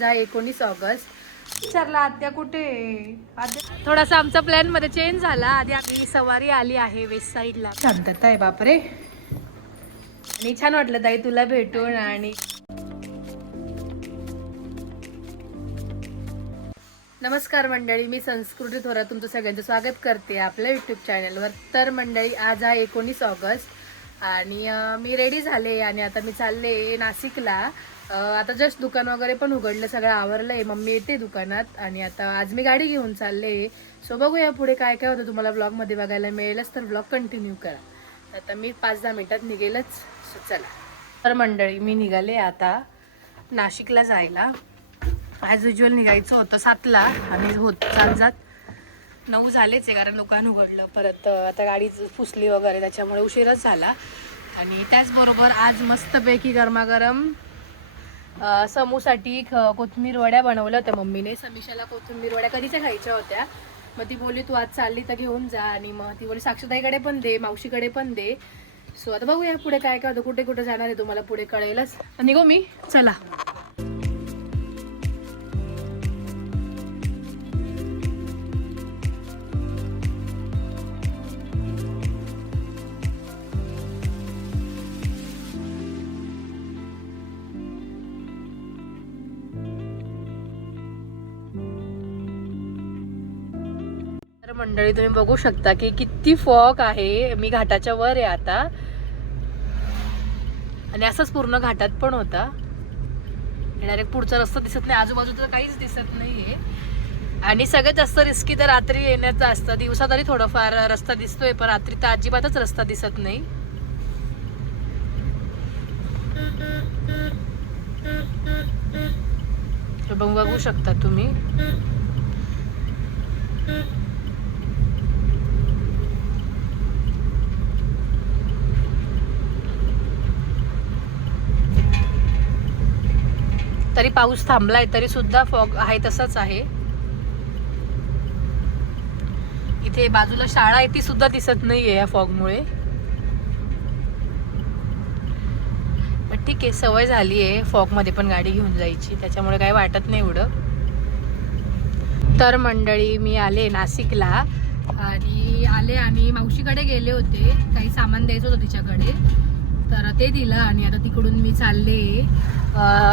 19 August विचारला आद्या कुठे आद्या थोडासा आमचा प्लॅन मध्ये चेंज झाला. आधी आम्ही सवारी आली आहे वेस्ट साईडला. शांतता आहे बापरे. आणि छान वाटलं ताई तुला भेटून. आणि नमस्कार मंडळी, मी संस्कृती थोरात तुमचं सगळ्यांचं स्वागत करते आपल्या यूट्यूब चॅनलवर. तर मंडळी आज आहे 19 ऑगस्ट आणि मी रेडी झाले आणि आता मी चालले नाशिकला. आता जस्ट दुकान वगैरे पण उघडलं, सगळं आवरलं आहे. मम्मी येते दुकानात आणि आता आज मी गाडी घेऊन चालले. सो बघूया पुढे काय काय होतं, तुम्हाला ब्लॉगमध्ये बघायला मिळेलच, तर ब्लॉग कंटिन्यू करा. आता मी 5-10 मिनिटात निघेलच. सो चला. तर मंडळी मी निघाले आता नाशिकला जायला. ॲज युजल निघायचं होतं 7ला आणि होत जात 9 झालेच आहे, कारण दुकान उघडलं. परत आता गाडी पुसली वगैरे, त्याच्यामुळे उशीरच झाला. आणि त्याचबरोबर आज मस्तपैकी गरमागरम समूसाठी कोथिंबीर वड्या बनवल्या होत्या मम्मीने. समीशाला कोथिंबीर वड्या कधीच्या खायच्या होत्या, मग ती बोलली तू आज चालली तर घेऊन जा. आणि मग ती बोलली साक्षताईकडे पण दे, मावशीकडे पण दे. सो आता बघूया पुढे काय काय होतं, कुठे कुठे जाणार आहे तुम्हाला पुढे कळेलच. निघू मी, चला. मंडळी तुम्ही बघू शकता की किती फॉग आहे. मी घाटाच्या वर आहे आता आणि असंच पूर्ण घाटात पण होता. डायरेक्ट पुढचा रस्ता दिसत नाही, आजूबाजूचं काहीच दिसत नाहीये. आणि सगळ्यात जास्त रिस्की तर रात्री येण्याचं असतं. दिवसा तरी थोडंफार रस्ता दिसतोय, पण रात्री तर अजिबातच रस्ता दिसत नाही. बघू शकता तुम्ही. तरी पाऊस थांबलाय तरी सुद्धा फॉग आहे तसाच आहे. इथे बाजूला शाळा आहे ती सुद्धा दिसत नाहीये या फॉगमुळे. पण ठीक आहे, सवय झाली आहे फॉग मध्ये पण गाडी घेऊन जायची, त्याच्यामुळे काही वाटत नाही एवढं. तर मंडळी मी आले नाशिकला आणि मावशीकडे गेले होते, काही सामान द्यायचं होतं तिच्याकडे, तर ते दिलं. आणि आता तिकडून मी चालले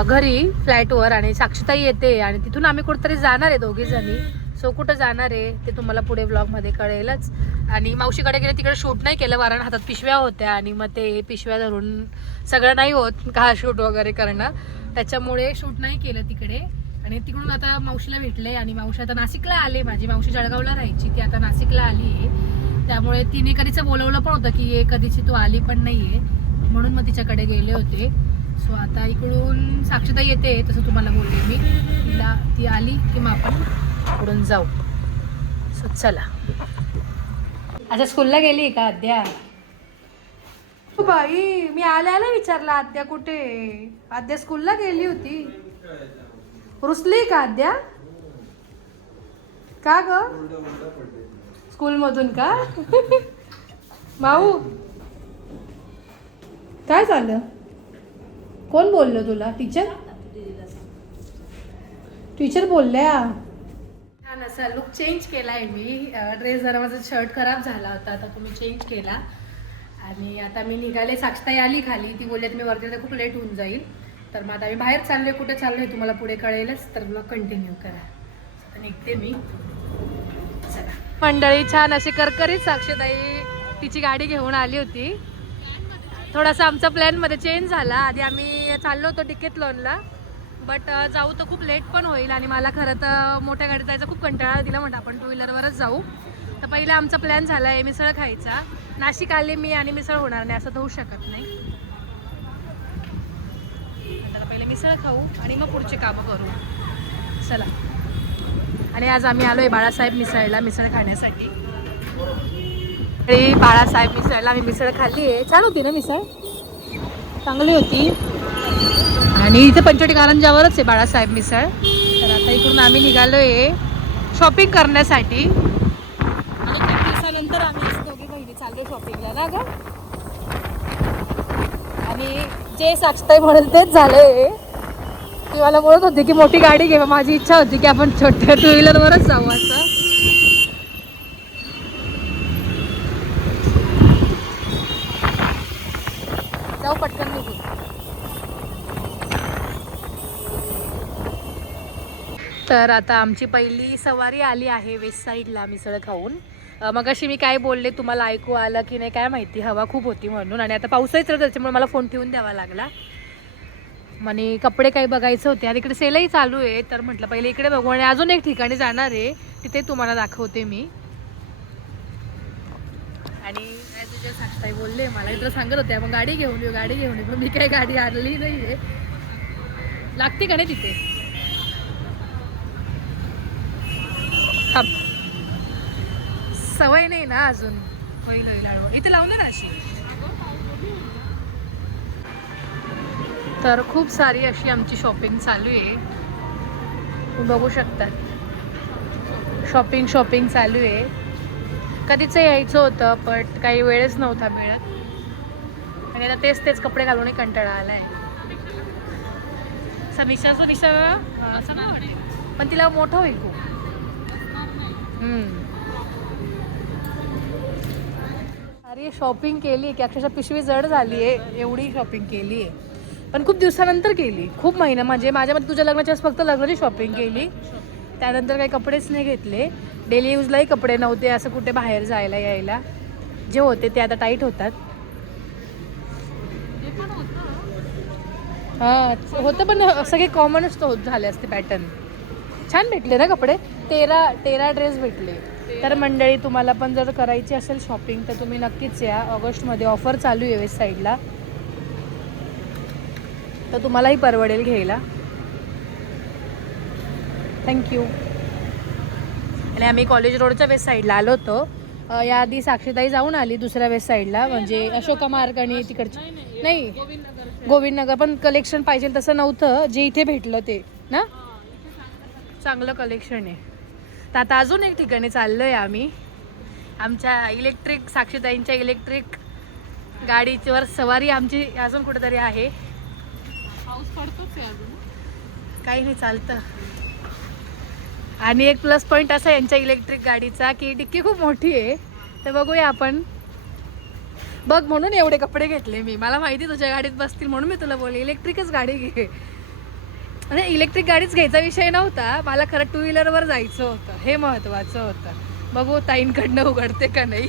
घरी फ्लॅटवर. आणि साक्षताई येते आणि तिथून आम्ही कुठेतरी जाणार आहे दोघी जणी. सो कुठं जाणार आहे ते तुम्हाला पुढे ब्लॉगमध्ये कळेलच. आणि मावशीकडे गेले, तिकडे शूट नाही केलं कारण हातात पिशव्या होत्या आणि मग ते पिशव्या धरून सगळं नाही होत का शूट वगैरे करणं, त्याच्यामुळे शूट नाही केलं तिकडे. आणि तिकडून आता मावशीला भेटले आणि मावशी आता नाशिकला आले. माझी मावशी जळगावला राहायची, ती आता नाशिकला आली आहे. त्यामुळे तिने कधीचं बोलवलं पण होतं की कधीची तू आली पण नाही आहे, म्हणून मग तिच्याकडे गेले होते. सो आता इकडून साक्षताई येते तसं तुम्हाला बोलले मी. ती आली की मग आपण इकडून जाऊ. सो चला. अच्छा स्कूलला गेली का आद्या? बाई मी आल्या विचारला आद्या कुठे. आद्या स्कूलला गेली होती. रुसली का आद्या? का ग? स्कूल मधून का? माऊ काय झालं? कोण बोललं तुला? टीचर बोलल्या. छान असा लुक चेंज केलाय मी. ड्रेस जरा माझा शर्ट खराब झाला होता, आता तुम्ही चेंज केला. आणि आता मी निघाले. साक्षताई आली खाली, ती बोलली मी वरती तर खूप लेट होऊन जाईल. तर मग आता मी बाहेर चाललोय. कुठे चाललोय तुम्हाला पुढे कळेलच, तर मग कंटिन्यू करा. आता निघते मी. चला मंडळी, छान अशी करकरीत साक्षताई तिची गाडी घेऊन आली होती. थोडासा आमचा प्लॅनमध्ये चेंज झाला. आधी आम्ही चाललो होतो डिकेथलॉनला, बट जाऊ तर खूप लेट पण होईल आणि मला खरं तर मोठ्या गाडीत जायचा खूप कंटाळा दिला. म्हणतो आपण 2 व्हीलरवरच जाऊ. तर पहिला आमचा प्लॅन झाला आहे मिसळ खायचा. नाशिक आले मी आणि मिसळ होणार नाही असं तर होऊ शकत नाही. आता पहिले मिसळ खाऊ आणि मग पुढचे कामं करू. चला. आणि आज आम्ही आलो आहे बाळासाहेब मिसळला मिसळ खाण्यासाठी. बाळासाहेब मिसळला आम्ही मिसळ खाल्ली आहे. छान होती ना मिसळ, चांगली होती. आणि इथे पंचवटी कारंजावरच आहे बाळासाहेब मिसळ. तर आता इकडून आम्ही निघालो आहे शॉपिंग करण्यासाठी. आणि खूप दिवसानंतर आम्ही दोघी बहिणी चाललो शॉपिंगला ना ग. आणि जे साक्षताई म्हणेल तेच झालंय. ती मला बोलत होती की मोठी गाडी घे, माझी इच्छा होती की आपण छोट्या टू व्हीलरवरच जाऊ असं. जाऊ पटकन निघू. तर आता आमची पहिली सवारी आली आहे वेस्ट साईडला मिसळ खाऊन. मगाशी मी काय बोलले तुम्हाला ऐकू आलं की नाही काय माहिती, हवा खूप होती म्हणून. आणि आता पाऊसही चालू त्याच्यामुळे मला फोन ठेवून द्यावा लागला. आणि कपडे काही बघायचे होते आणि इकडे सेलही चालू आहे, तर म्हटलं पहिले इकडे बघू. आणि अजून एक ठिकाणी जाणार आहे, तिथे तुम्हाला दाखवते मी. आणि काय तुझ्या साक्षताई बोलले मला इथं सांगत होत्या मग गाडी घेऊन येऊ गाडी घेऊन येऊ, पण मी काही गाडी आणली नाही आहे. लागते का नाही तिथे? सवय नाही ना अजून, होईल होईल हळू. इथे लावून दे ना अशी. तर खूप सारी अशी आमची शॉपिंग चालू आहे, तुम्ही बघू शकता. शॉपिंग चालू आहे. कधीच यायचं होतं पण काही वेळच नव्हता मिळत. आणि आता तेच कपडे घालून कंटाळा आलाय. समीक्षाचं निशा असं ना पण तिला मोठं होईल खूप. अरे शॉपिंग केली की अक्षरशः पिशवी जड झाली आहे, एवढी शॉपिंग केली आहे. पण खूप दिवसानंतर केली, खूप महिना. म्हणजे माझ्यामध्ये तुझ्या लग्नाच्या फक्त लग्नाची शॉपिंग केली, त्यानंतर काही कपडेच नाही घेतले. डेली यूजलाही कपडे नव्हते, असं कुठे बाहेर जायला यायला. जे होते ते आता टाईट होतात. हां होतं पण सगळे कॉमनच तो झाले असते पॅटर्न. छान भेटले ना कपडे. 13 ड्रेस भेटले. तर मंडळी तुम्हाला पण जर करायची असेल शॉपिंग तर तुम्ही नक्कीच या. ऑगस्टमध्ये ऑफर चालू आहे वेस्ट साईडला, तर तुम्हालाही परवडेल घ्यायला. थँक्यू. आणि आम्ही कॉलेज रोडच्या वेस्ट साईडला आलो होतो. याआधी साक्षीताई जाऊन आली दुसऱ्या वेस्ट साईडला, म्हणजे अशोका मार्ग आणि तिकडचं नाही, गोविंदनगर. पण कलेक्शन पाहिजे तसं नव्हतं जे इथे भेटलं ते ना, चांगलं कलेक्शन आहे. तर आता अजून एक ठिकाणी चाललो आहे आम्ही. आमच्या इलेक्ट्रिक साक्षीताईंच्या इलेक्ट्रिक गाडीवर सवारी आमची अजून कुठेतरी आहे. पाऊस पडतोच आहे अजून, काही नाही चालतं. आणि एक प्लस पॉईंट असा यांच्या इलेक्ट्रिक गाडीचा की डिक्की खूप मोठी आहे. तर बघूया आपण. बघ म्हणून एवढे कपडे घेतले मी, मला माहिती तुझ्या गाडीत बसतील म्हणून मी तुला बोलले इलेक्ट्रिकच गाडी घे. म्हणजे इलेक्ट्रिक गाडीच घ्यायचा विषय नव्हता, मला खरं टू व्हीलरवर जायचं होतं, हे महत्त्वाचं होतं. बघू ताईंकडनं उघडते का नाही.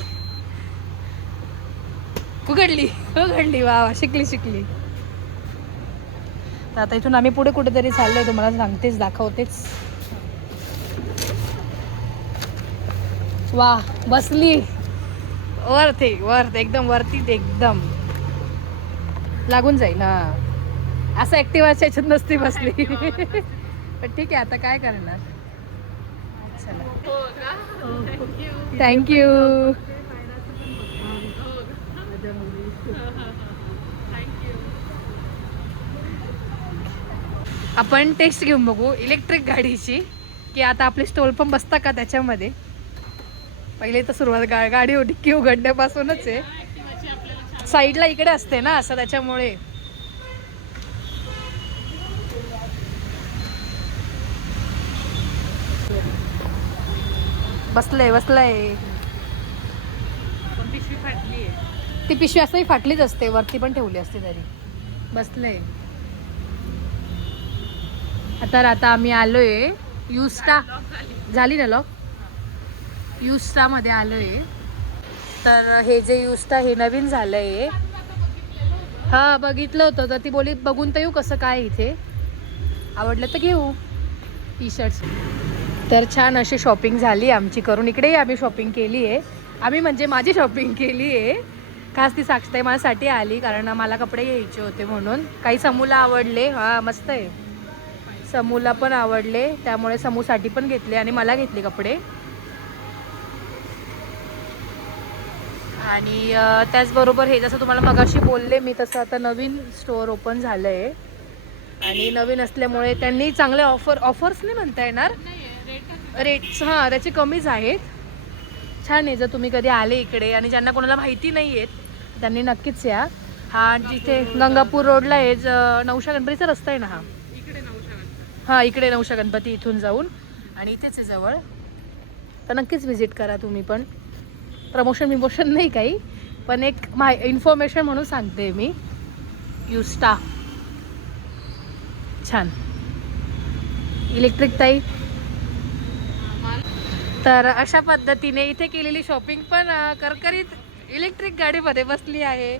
उघडली वा शिकली. तर आता इथून आम्ही पुढे कुठेतरी चाललोय, तुम्हाला सांगतेच दाखवतेच. वा बसली वर्थ एकदम वरती, एकदम लागून जाईल. हा असं ऍक्टिव्हाच्या याच्यात नसती बसली. पण ठीक आहे आता काय करणार. चला थँक्यू. आपण टेस्ट घेऊन बघू इलेक्ट्रिक गाडीची, की आता आपले स्टॉल पण बसता का त्याच्यामध्ये. पहिले तर सुरुवात गाडी डिक्की उघडण्यापासूनच आहे. साईडला इकडे असते ना असं, त्याच्यामुळे. बसलंय पिशवी फाटली आहे. ती पिशवी असंही फाटलीच असते, वरती पण ठेवली असते तरी. बसलंय. आता आम्ही आलोय युस्टा, झाली ना लॉक, युस्टामध्ये आलोय. तर हे जे युस्टा हे नवीन झालंय. हा बघितलं होतं, तर ती बोली बघून तर येऊ कसं काय इथे, आवडलं तर घेऊ टी शर्ट्स. तर छान अशी शॉपिंग झाली आमची करून. इकडेही आम्ही शॉपिंग केली आहे. आम्ही म्हणजे माझी शॉपिंग केली आहे, खास ती साक्षताई माझ्यासाठी आली कारण मला कपडे घ्यायचे होते म्हणून. काही समूला आवडले. हां मस्त आहे, समूला पण आवडले, त्यामुळे समूसाठी पण घेतले आणि मला घेतले कपडे. आणि त्याचबरोबर हे जसं तुम्हाला मगाशी बोलले मी, तसं आता नवीन स्टोअर ओपन झालं आहे. आणि नवीन असल्यामुळे त्यांनी चांगले ऑफर्स नाही म्हणता येणार, रेट्स हां त्याचे कमीच आहेत. छान आहे. जर तुम्ही कधी आले इकडे आणि ज्यांना कोणाला माहिती नाही आहेत त्यांनी नक्कीच या. हा जिथे गंगापूर रोडला आहे, नवशा गणपतीचा रस्ता आहे ना, हा हां इकडे नवशा गणपती इथून जाऊन आणि इथेच आहे जवळ, तर नक्कीच व्हिजिट करा तुम्ही पण. प्रमोशन नाही काही, पण एक इन्फॉर्मेशन म्हणून सांगते मी. युस्टा छान इलेक्ट्रिक ताई. तर अशा पद्धतीने इथे केलेली शॉपिंग पण करकरीत इलेक्ट्रिक गाडीमध्ये बसली आहे.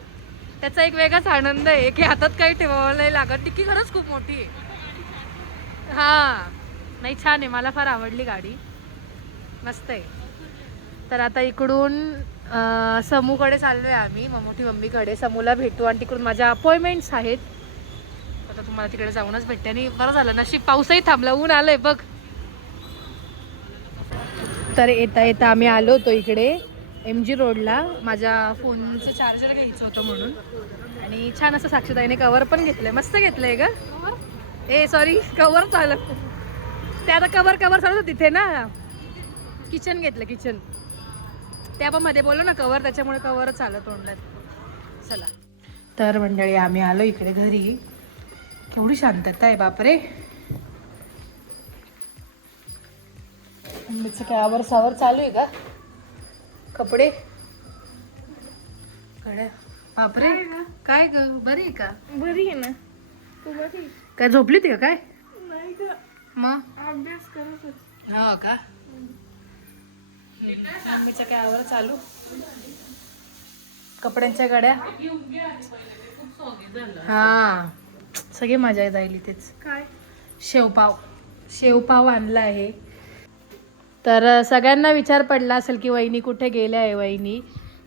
त्याचा एक वेगळाच आनंद आहे की हातात काही ठेवावं नाही लागत. डिक्की खरंच खूप मोठी आहे. हां नाही छान आहे, मला फार आवडली गाडी, मस्त आहे. तर आता इकडून समूकडे चाललो आहे आम्ही, मोठी मम्मीकडे. समूला भेटू आणि तिकडून माझ्या अपॉइंटमेंट्स आहेत. आता तुम्हाला तिकडे जाऊनच भेटते. आणि बरं झालं नशीब पाऊसही थांबला, ऊन आलंय बघ. तर येता येता आम्ही आलो होतो इकडे MG रोडला, माझ्या फोनचं चार्जर घ्यायचं होतं म्हणून. आणि छान असं साक्षीताईने कवर पण घेतलंय, मस्त घेतलंय ग. सॉरी कवर चालत ते, आता कवर चालत होतं तिथे ना. किचन घेतलं, किचन ते आपण मध्ये बोललो ना कवर, त्याच्यामुळे कवर चालत तोंडात. चला तर मंडळी आम्ही आलो इकडे घरी. केवढी शांतता आहे बापरे. मम्मीचं काय आवर सावर चालू आहे का? कपडे कड्या बापरे. काय ग बरी आहे का? बरी आहे ना तू? बरी काय झोपली ती का काय? नाही ग, मग अभ्यास करत होती. हो का? मम्मीचं काय आवर चालू, कपड्यांच्या गड्या. हा सगळी मजा आहे जायली तेच. काय शेवपाव आणला आहे. तर सगळ्यांना विचार पडला असेल की वहिनी कुठे गेल्या आहे वहिनी.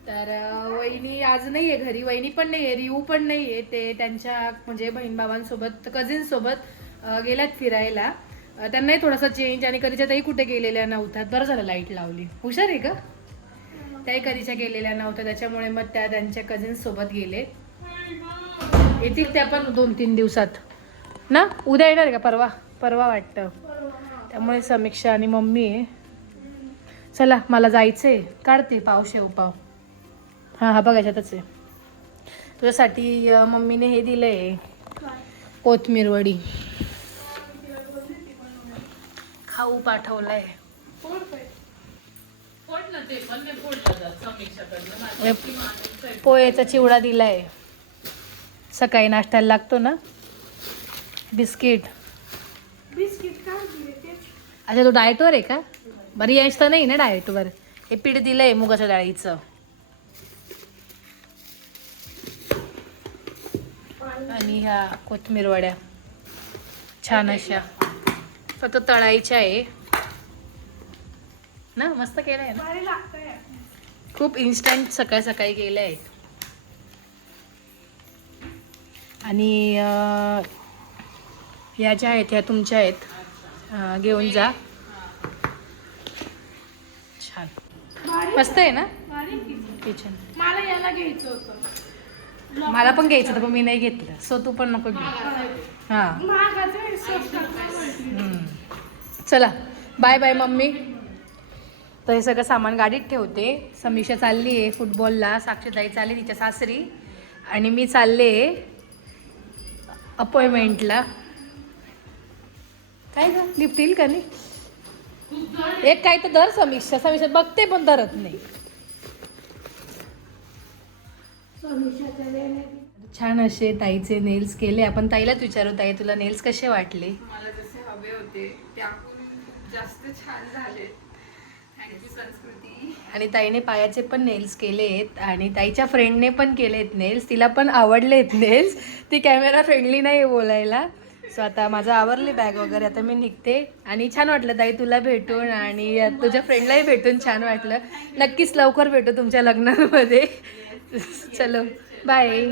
तर वहिनी आज नाही आहे घरी, वहिनी पण नाही आहे, रिऊ पण नाही आहे. ते त्यांच्या म्हणजे बहीण भावांसोबत कझिनसोबत गेल्यात फिरायला. त्यांनाही थोडासा चेंज. आणि कधीच्या ताई कुठे गेलेल्या नव्हत्या, बरं झालं लाईट लावली, हुशार आहे का. त्याही कधीच्या गेलेल्या नव्हत्या, त्याच्यामुळे मग त्या त्यांच्या कझिन्ससोबत गेले. येतील त्या पण 2-3 दिवसात ना. उद्या येणार आहे का? परवा वाटतं. त्यामुळे समीक्षा आणि मम्मी आहे. चला मला जायचंय, काढते शेवपाव. हा बघायच्यातच आहे. तुझ्यासाठी मम्मीने हे दिलंय, कोथमीर वडी खाऊ पाठवलाय. पोहेचा चिवडा दिलाय, सकाळी नाश्त्याला लागतो ना. बिस्किट काय दिले ते? अच्छा तू डाएटवर आहे का? बरी यायच तर नाही ना डाएटवर. हे पीठ दिलंय मुगाच्या डाळीचं. आणि ह्या कोथिंबीर वड्या छान अशा, फक्त तळायच्या आहे ना. मस्त केलंय ना, भारी लागतंय. खूप इन्स्टंट सकाळी सकाळी केले आहेत. आणि या ज्या आहेत ह्या तुमच्या आहेत, घेऊन जा. छान मस्त आहे ना किचन. मला याला घ्यायचं होतं, मला पण घ्यायचं होतं पण मी नाही घेतलं, सो तू पण नको घेऊ. हां महागाचं आहे, स्वस्त नाही. चला बाय बाय मम्मी. तर हे सगळं सामान गाडीत ठेवते. समीक्षा चालली आहे फुटबॉलला, साक्षीताई चालली तिच्या सासरी, आणि मी चालले अपॉइंटमेंटला. काय ग लिफ्ट येईल का नाही? एक काय तर धर समीक्षा बघते पण धरत नाही. छान असे ताईचे नेल्स केले. आपण ताईलाच विचारू, ताई तुला नेल्स कसे वाटले? मला जसे हवे होते त्याहून जास्त छान झाले. थँक्यू संस्कृती. आणि ताईने पायाचे पण नेल्स केलेत आणि ताईच्या फ्रेंडने पण केलेत नेल्स, तिला पण आवडलेत नेल्स. ती कॅमेरा फ्रेंडली नाही बोलायला. सो आता माझं आवरली बॅग वगैरे, आता मी निघते. आणि छान वाटलं ताई तुला भेटून, आणि तुझ्या फ्रेंडलाही भेटून छान वाटलं. नक्कीच लवकर भेटू तुमच्या लग्नामध्ये. चलो बाय.